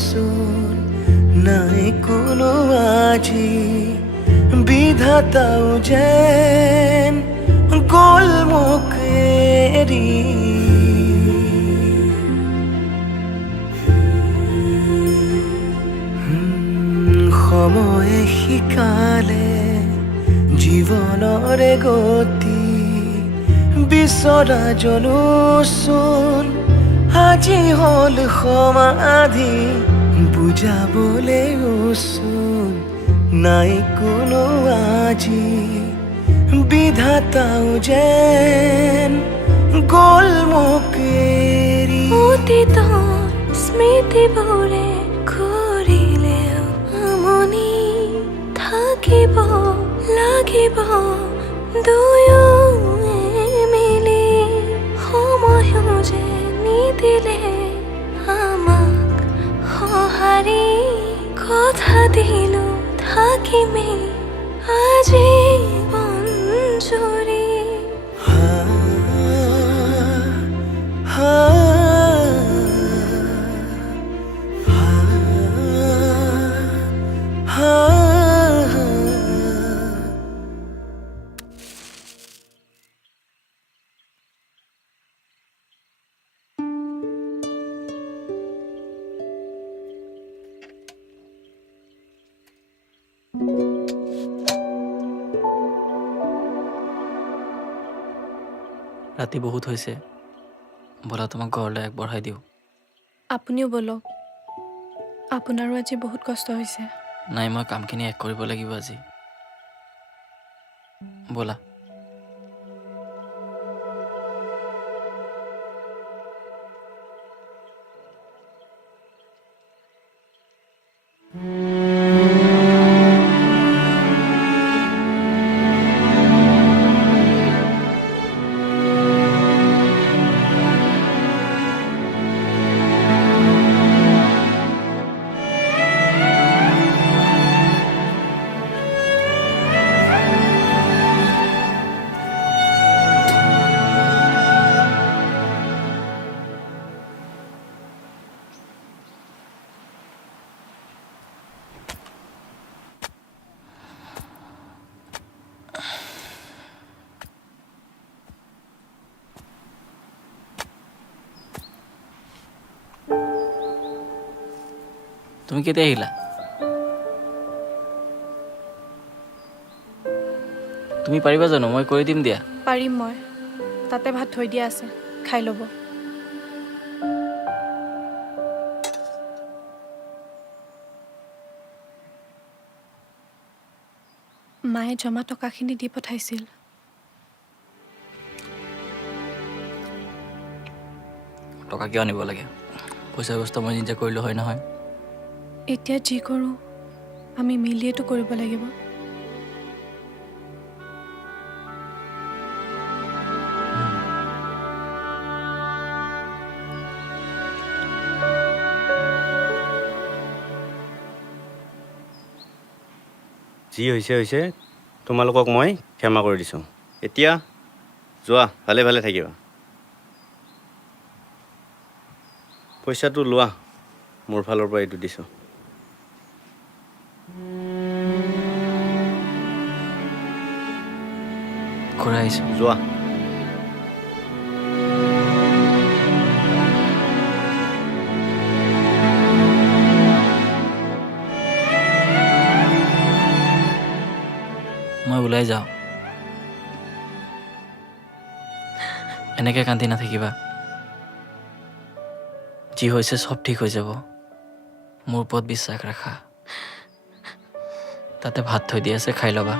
চোন নাই কোনো আজি বিধাতাও যেন গ'ল মোক এৰি সময়ে শিকালে জীৱনৰে গতি বিচৰা জনোচোন আজি হ'ল সমাধি বুজাবলৈ চোন নাই কোনো আজি বিধাতাও যেন গ'ল মোক এৰি অতীতৰ স্মৃতিবোৰে ঘূৰিলেও আমনি থাকিব লাগিব দুয়োৱে মিলি সময়ো যে নিদিলে আমাক সঁহাৰি কথা দিলো থাকিমেই আজীৱন জুৰি ৰাতি বহুত হৈছে ব'লা তোমাক ঘৰলৈ আগবঢ়াই দিওঁ আপুনিও বলক আপোনাৰো আজি বহুত কষ্ট হৈছে নাই মই কামখিনি শেষ কৰিব লাগিব আজি ব'লা তুমি কেতিয়া আহিলা তুমি পাৰিবা জানো মই কৰি দিম দিয়া পাৰিম মই তাতে ভাত থৈ দিয়া আছে খাই ল'ব মায়ে জমা টকাখিনি দি পঠাইছিল টকা কিয় আনিব লাগে পইচা ব্যৱস্থা মই নিজে কৰিলোঁ হয় নহয় এতিয়া যি কৰোঁ আমি মিলিয়েতো কৰিব লাগিব যি হৈছে তোমালোকক মই ক্ষমা কৰি দিছোঁ এতিয়া যোৱা ভালে ভালে থাকিবা পইচাটো লোৱা মোৰ ফালৰ পৰা এইটো দিছোঁ ঘূৰাই আহিছোঁ যোৱা মই ওলাই যাওঁ এনেকৈ কান্দি নাথাকিবা যি হৈছে চব ঠিক হৈ যাব মোৰ ওপৰত বিশ্বাস ৰাখা তাতে ভাত থৈ দি আছে খাই ল'বা